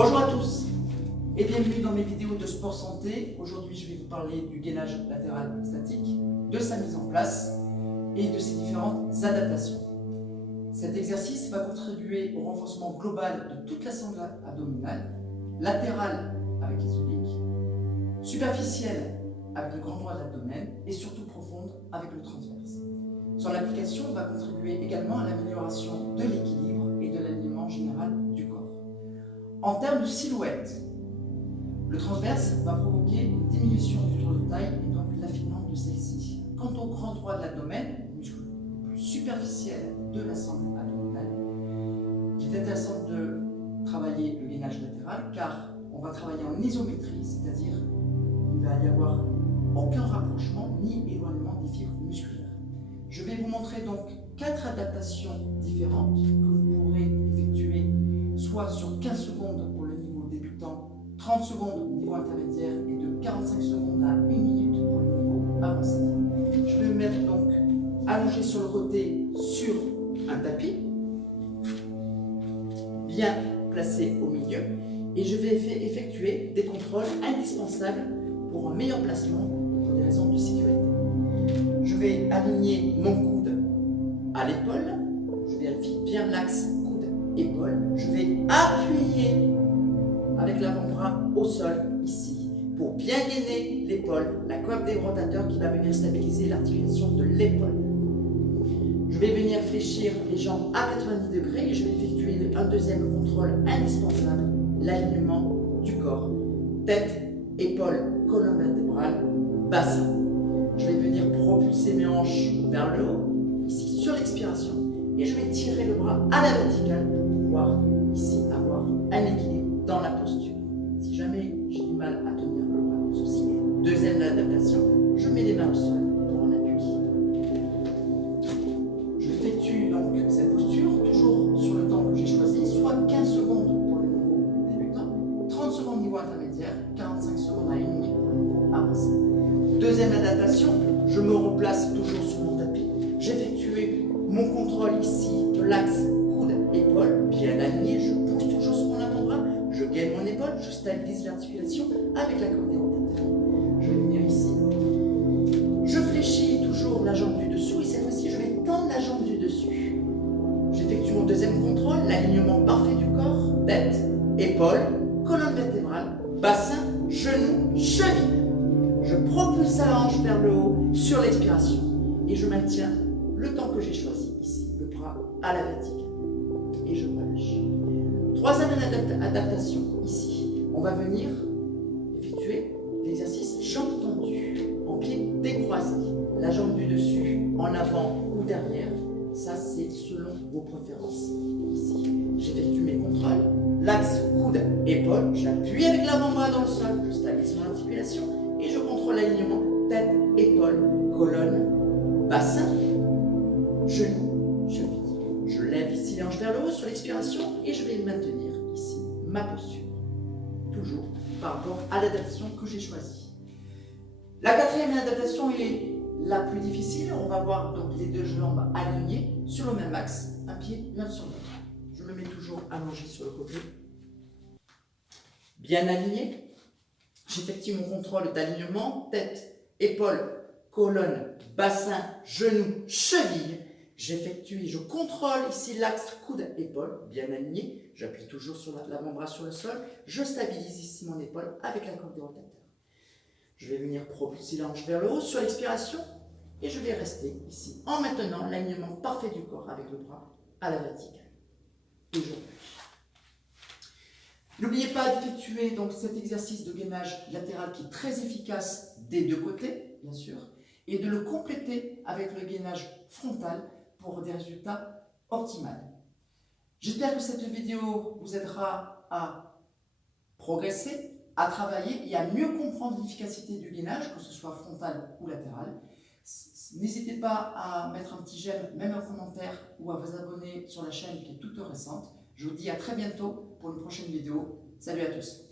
Bonjour à tous et bienvenue dans mes vidéos de sport santé. Aujourd'hui, je vais vous parler du gainage latéral statique, de sa mise en place et de ses différentes adaptations. Cet exercice va contribuer au renforcement global de toute la sangle abdominale, latérale avec les obliques, superficielle avec le grand droit de l'abdomen et surtout profonde avec le transverse. Son application va contribuer également à l'amélioration de l'équilibre et de l'alignement général du corps. En termes de silhouette, le transverse va provoquer une diminution du tour de taille et donc l'affinement de celle-ci. Quant au grand droit de l'abdomen, muscle plus superficiel de la sangle abdominale, il est intéressant de travailler le gainage latéral car on va travailler en isométrie, c'est-à-dire il ne va y avoir aucun rapprochement ni éloignement des fibres musculaires. Je vais vous montrer donc 4 adaptations différentes que vous pourrez effectuer soit sur 15 secondes pour le niveau débutant, 30 secondes au niveau intermédiaire et de 45 secondes à 1 minute pour le niveau avancé. Je vais me mettre donc allongé sur le côté sur un tapis, bien placé au milieu, et je vais effectuer des contrôles indispensables pour un meilleur placement et pour des raisons de sécurité. Je vais aligner mon coude à l'épaule, je vérifie bien l'axe coude-épaule, je vais appuyer avec l'avant-bras au sol ici pour bien gainer l'épaule, la coiffe des rotateurs qui va venir stabiliser l'articulation de l'épaule. Je vais venir fléchir les jambes à 90 degrés et je vais effectuer un deuxième contrôle indispensable, l'alignement du corps, tête, épaule, colonne vertébrale, bassin. Je vais venir propulser mes hanches vers le haut, ici sur l'expiration, et je vais tirer le bras à la verticale pour pouvoir ici avoir un équilibre dans la posture. Si jamais j'ai du mal à tenir le bras comme ceci, deuxième adaptation, je mets les mains au sol pour en appui. Je effectue donc cette posture, toujours sur le temps que j'ai choisi, soit 15 secondes pour le niveau débutant, 30 secondes niveau intermédiaire, 45 secondes à 1 minute pour le niveau avancé. Deuxième adaptation, je me replace toujours sur mon tapis. J'effectue mon contrôle ici de l'axe coude-épaule, bien aligné. Je pousse toujours sur mon avant-bras, je gaine mon épaule, je stabilise l'articulation avec la corde des rotateurs. Je vais venir ici. Je fléchis toujours la jambe du dessous et cette fois-ci, je vais tendre la jambe du dessus. J'effectue mon deuxième contrôle, l'alignement parfait du corps, tête, épaule, colonne vertébrale, bassin, genou, cheville. Je propulse la hanche vers le haut sur l'expiration et je maintiens le temps que j'ai choisi ici, le bras à la verticale et je relâche. Troisième adaptation ici, on va venir effectuer l'exercice jambes tendues en pied décroisé, la jambe du dessus en avant ou derrière, ça c'est selon vos préférences. Ici, j'effectue mes contrôles, l'axe coude-épaule, j'appuie avec l'avant-bras dans le sol, je stabilise mon articulation. Et je contrôle l'alignement tête, épaule, colonne, bassin, genou, cheville. Je lève ici les hanches vers le haut sur l'expiration et je vais maintenir ici ma posture. Toujours par rapport à l'adaptation que j'ai choisie. La quatrième adaptation est la plus difficile. On va voir donc les deux jambes alignées sur le même axe, un pied l'un sur l'autre. Je me mets toujours allongé sur le côté. Bien aligné. J'effectue mon contrôle d'alignement, tête, épaule, colonne, bassin, genou, cheville. J'effectue et je contrôle ici l'axe coude-épaule, bien aligné. J'appuie toujours sur l'avant-bras sur le sol. Je stabilise ici mon épaule avec la corde des rotateurs. Je vais venir propulser la hanche vers le haut sur l'expiration et je vais rester ici en maintenant l'alignement parfait du corps avec le bras à la verticale. Et je relâche. N'oubliez pas d'effectuer donc cet exercice de gainage latéral qui est très efficace des deux côtés, bien sûr, et de le compléter avec le gainage frontal pour des résultats optimaux. J'espère que cette vidéo vous aidera à progresser, à travailler et à mieux comprendre l'efficacité du gainage, que ce soit frontal ou latéral. N'hésitez pas à mettre un petit j'aime, même un commentaire, ou à vous abonner sur la chaîne qui est toute récente. Je vous dis à très bientôt pour une prochaine vidéo. Salut à tous!